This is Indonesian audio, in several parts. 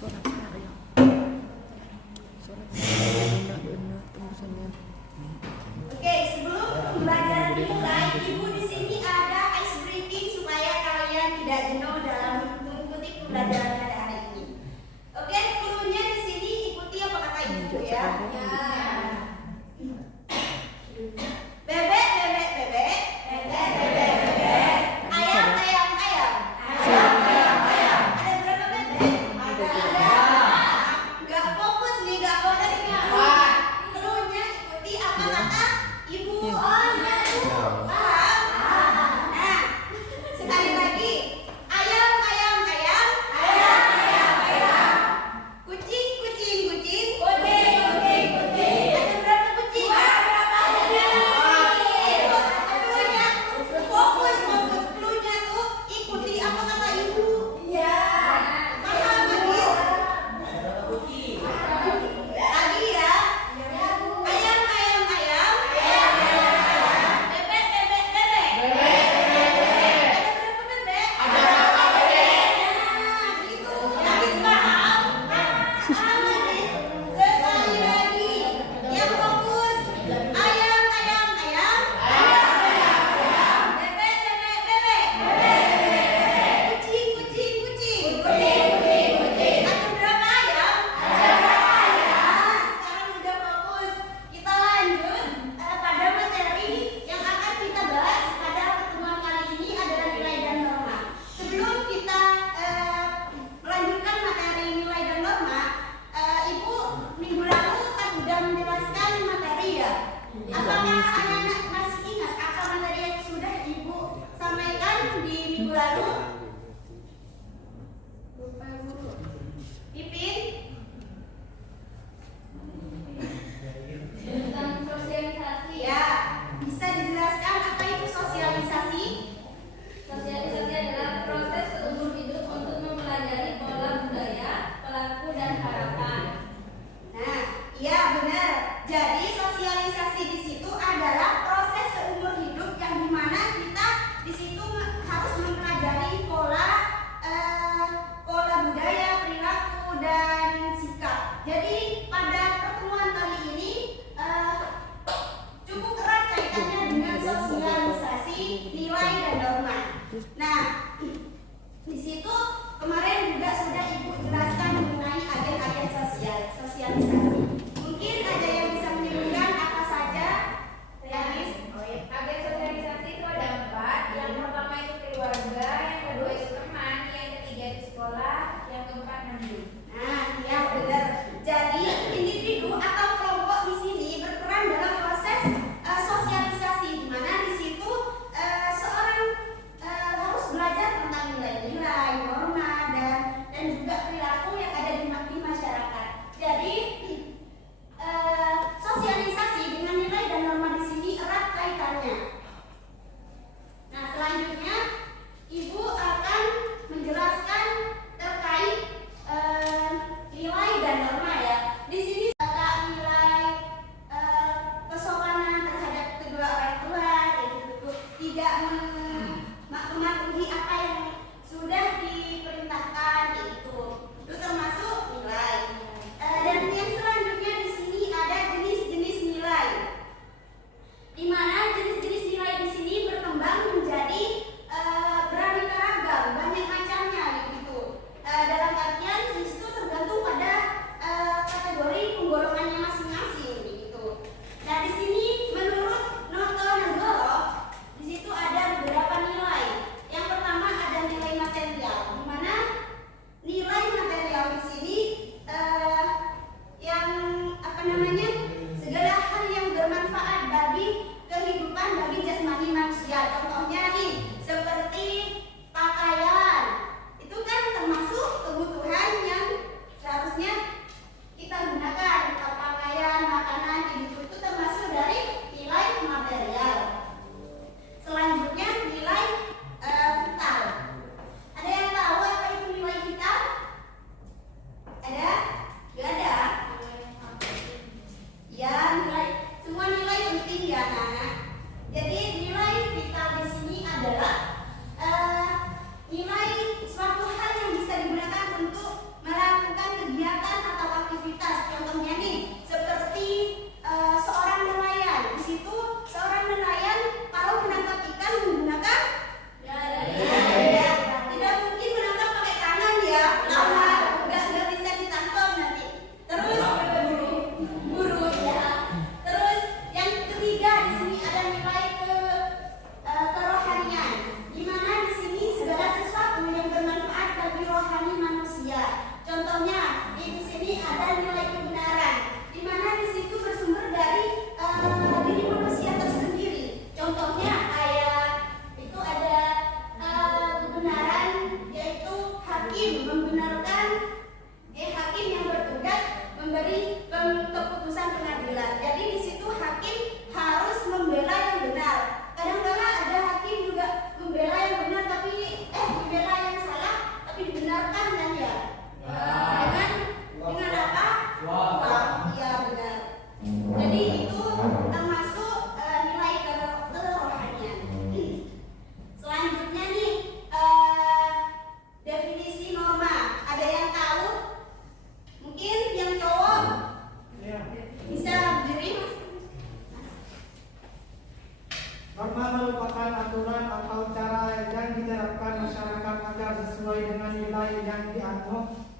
Surat ayam. Surat benar tembusannya. Oke, sebelum pembelajaran dimulai, Ibu di sini ada ice breaking supaya kalian tidak jenuh dalam mengikuti pembelajaran pada hari ini. Oke, cluenya di sini ikuti apa kata Ibu ya. Bebek, bebek, bebek. Bebek, bebek, bebek. Ayam, ayam, ayam. Ayam, ayam, ayam. Ada berapa bebek? Ada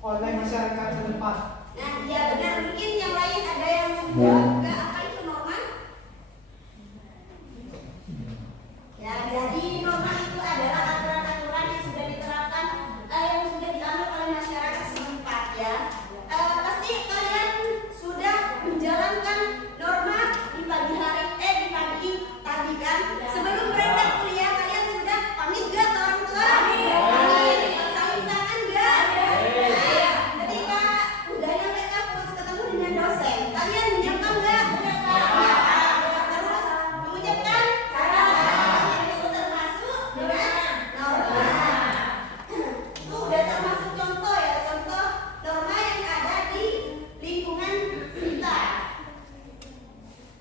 oleh masyarakat setempat. Nah, ya benar. Mungkin yang lain ada yang menjawab juga apa itu norma? Ya, jadi norma itu adalah aturan-aturan yang sudah diterapkan, yang sudah diambil oleh masyarakat setempat ya. Pasti kalian sudah menjalankan norma di pagi hari, di pagi tadi kan. Sebelum berangkat kuliah kalian sudah pamit gak ke orang tua? Pamit. Saling tangan gak? Nah, ketika udah nyampe kampus ketemu dengan dosen, kalian menyapa gak? Terus mengucapkan salam. Itu termasuk dengan norma. Itu udah termasuk contoh ya, contoh norma yang ada di lingkungan kita.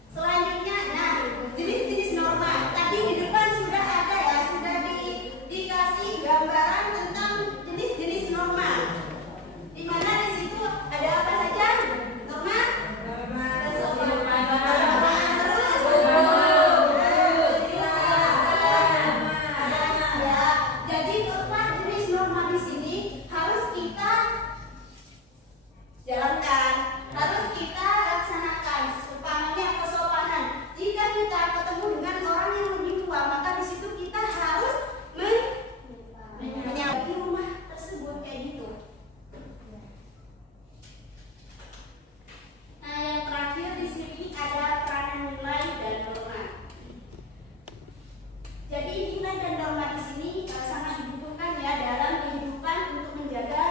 Selanjutnya, nah, jenis-jenis norma. Tadi di depan sudah ada ya, sudah dikasih gambaran tentang jenis-jenis norma. Di mana di situ ada apa saja? Norma? Ya, jadi keempat jenis norma di sini harus kita jalankan, harus kita laksanakan. Umpamanya kesopanan. Jika kita ketemu dengan orang yang lebih tua, maka di situ kita harus menyambangi rumah tersebut kayak gitu. Nah, yang terakhir di sini ada peranan nilai dan norma. Jadi nilai dan norma di sini sangat dibutuhkan ya dalam kehidupan untuk menjaga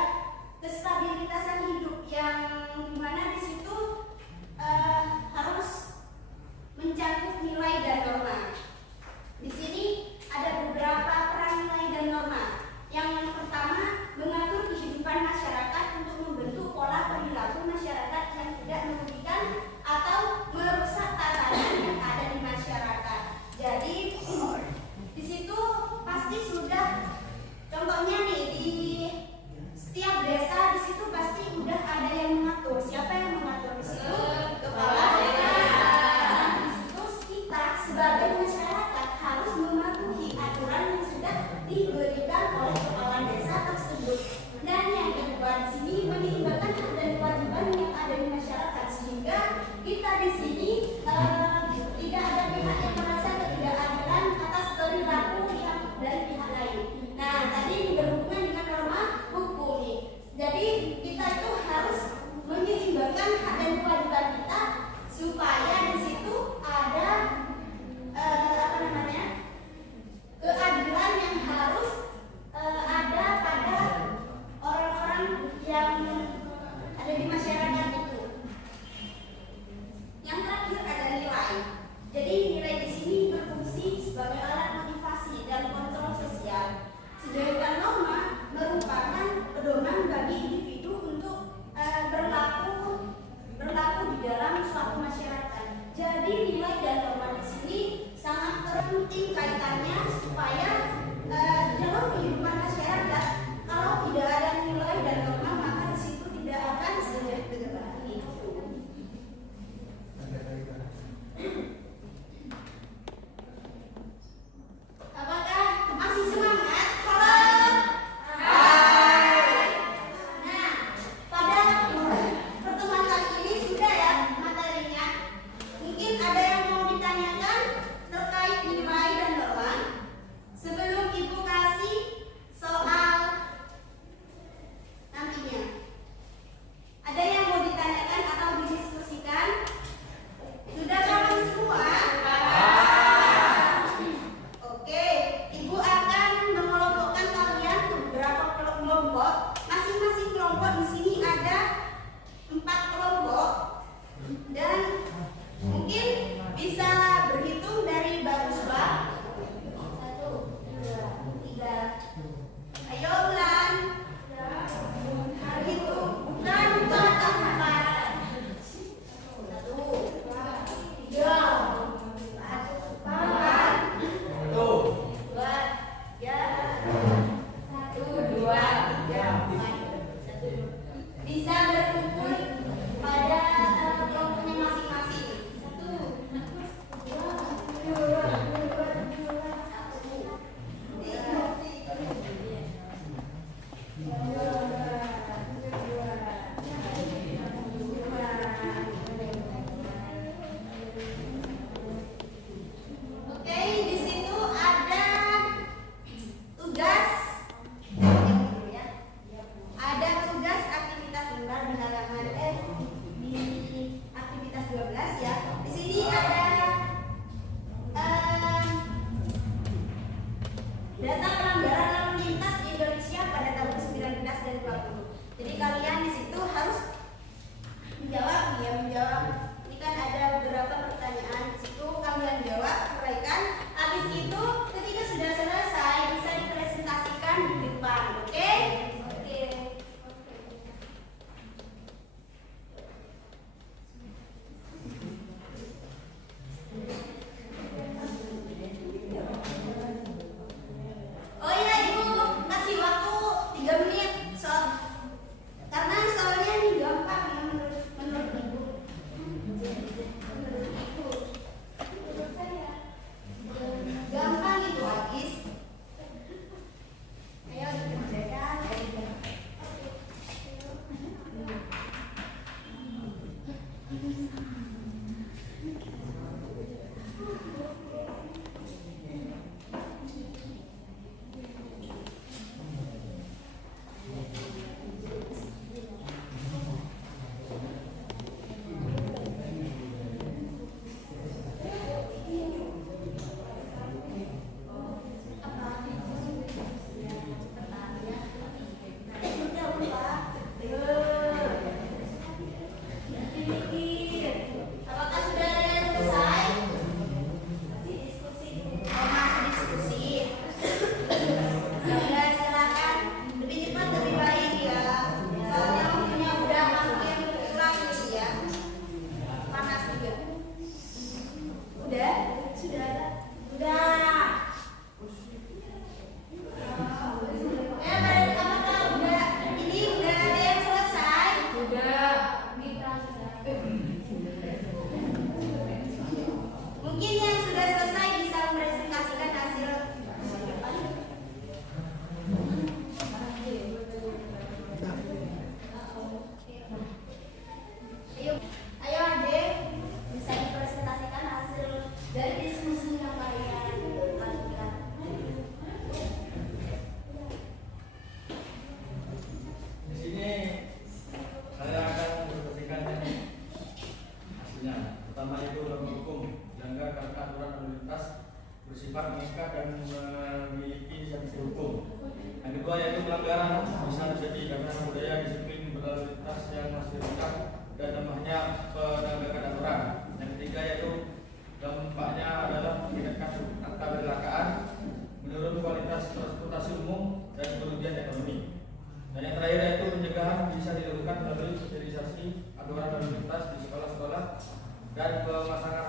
kestabilitasan hidup yang dimana di situ harus mencakup nilai dan norma. Di sini ada beberapa peran nilai dan norma. Yang pertama, mengatur kehidupan masyarakat untuk membentuk pola perilaku masyarakat yang tidak merugikan atau merusak tatanan yang ada di masyarakat. Jadi di situ pasti sudah contohnya nih di setiap desa di situ pasti udah ada yang mengatur. Siapa yang mengatur di situ? Kepala desa. Nah, di situ kita sebagai masyarakat harus mematuhi aturan yang sudah diberikan oleh kepala desa tersebut. Dan yang kedua di sini menyeimbangkan hak dan kewajiban yang ada di masyarakat sehingga kita di sini tidak ada pihak yang merasa ketidakadilan atas perilaku yang dari pihak lain. Nah, tadi berhubungan dengan norma hukum nih. Jadi kita itu harus menyeimbangkan hak dan kewajiban kita supaya di situ ada keadilan yang harus ada pada orang-orang yang ada di masyarakat itu. Yang terakhir ada nilai. Jadi nilai di sini berfungsi sebagai alat motivasi dan kontrol sosial. Sedangkan norma merupakan pedoman bagi individu untuk berlaku di dalam suatu masyarakat. Jadi nilai dan norma di sini sangat penting kaitannya supaya dalam kehidupan masyarakat kalau tidak ada nilai dan norma maka di situ tidak akan sejahtera. tuntas di sekolah-sekolah dan pemasangan